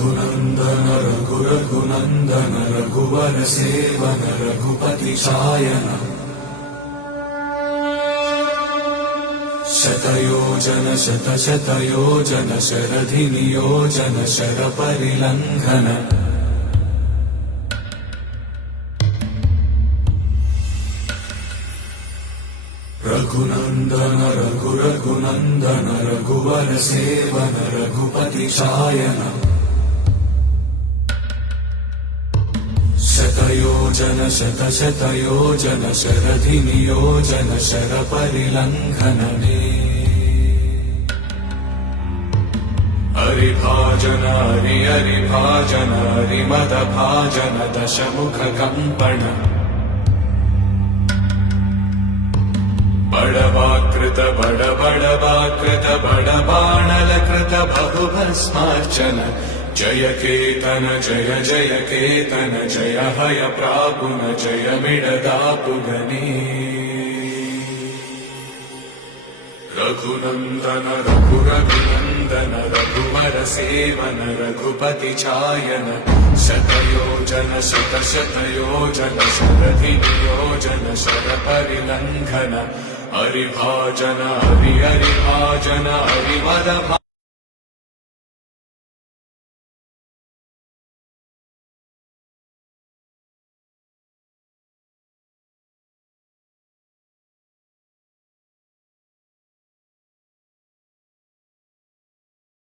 रघुनन्दन रघुनन्दन रघुवर सेवन रघुपति चायन शतयोजन शतशतयोजन शरधि नियोजन शरपरिलङ्घन रघुनन्दन रघुनन्दन रघुवर सेवन रघुपति चायन शतयोजन शतशतयोजन शरधि नियोजन शरपरिलङ्घन हरिभाजन हरिभाजन हरिमदभाजन दशमुख कंपन बड़वाकृत बड़वाकृत बड़बाणलकृत बहुभस्मार्चन जय केतन जय जय केतन जय हय प्रापुन जय मिडदापुगनी रघुनन्दन रघुनन्दन रघुवर सेवन रघुपति चायन शतयोजन शतशतयोजन शरधि नियोजन शरपरिलङ्घन हरिभाजन हरिभाजन हरिमदभाजन